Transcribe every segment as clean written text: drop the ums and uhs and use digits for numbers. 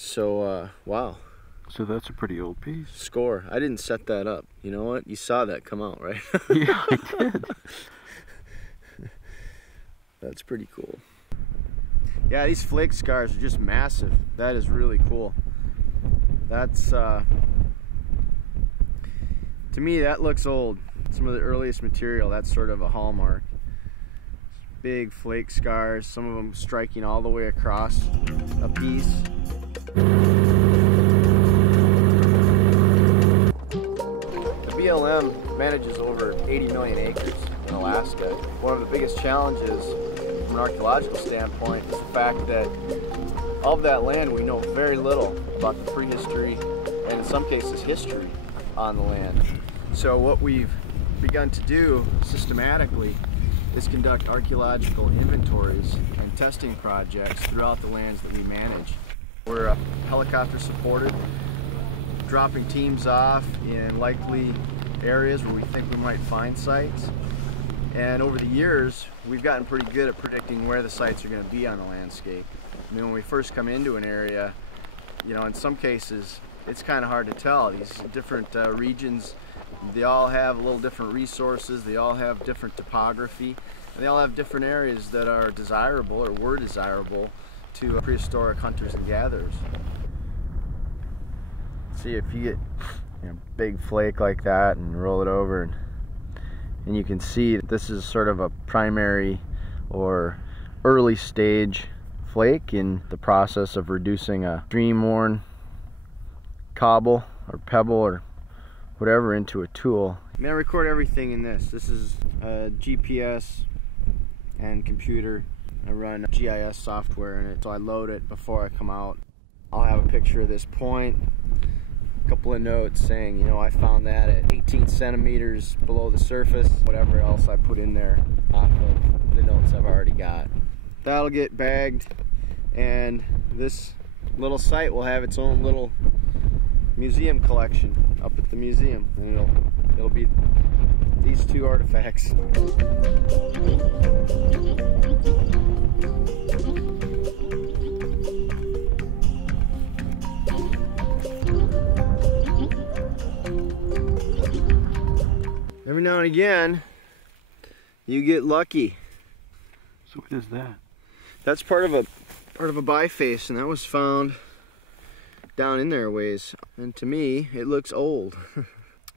So, wow. So that's a pretty old piece. Score. I didn't set that up. You know what? You saw that come out, right? Yeah, I did. That's pretty cool. Yeah, these flake scars are just massive. That is really cool. That's, to me, that looks old. Some of the earliest material, that's sort of a hallmark. Big flake scars, some of them striking all the way across a piece. The BLM manages over 80 million acres in Alaska. One of the biggest challenges from an archaeological standpoint is the fact that of that land we know very little about the prehistory and in some cases history on the land. So what we've begun to do systematically is conduct archaeological inventories and testing projects throughout the lands that we manage. We're helicopter supported, dropping teams off in likely areas where we think we might find sites. And over the years, we've gotten pretty good at predicting where the sites are going to be on the landscape. I mean, when we first come into an area, you know, in some cases, it's kind of hard to tell. These different regions, they all have a little different resources, they all have different topography, and they all have different areas that are desirable or were desirable to prehistoric hunters and gatherers. See, if you get a big flake like that and roll it over, and you can see that this is sort of a primary or early stage flake in the process of reducing a stream-worn cobble or pebble or whatever into a tool. I mean, I record everything in this. This is a GPS and computer. I run GIS software in it, so I load it before I come out. I'll have a picture of this point, a couple of notes saying, you know, I found that at 18 centimeters below the surface, whatever else I put in there off of the notes I've already got. That'll get bagged, and this little site will have its own little museum collection up at the museum, and it'll be these two artifacts. Every now and again, you get lucky. So what is that? That's part of a biface, and that was found down in there ways. And to me, it looks old.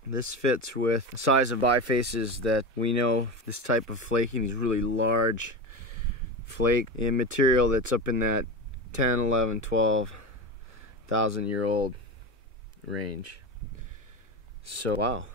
This fits with the size of bifaces that we know. This type of flaking, these really large flake in material that's up in that 10, 11, 12,000 year old range. So wow.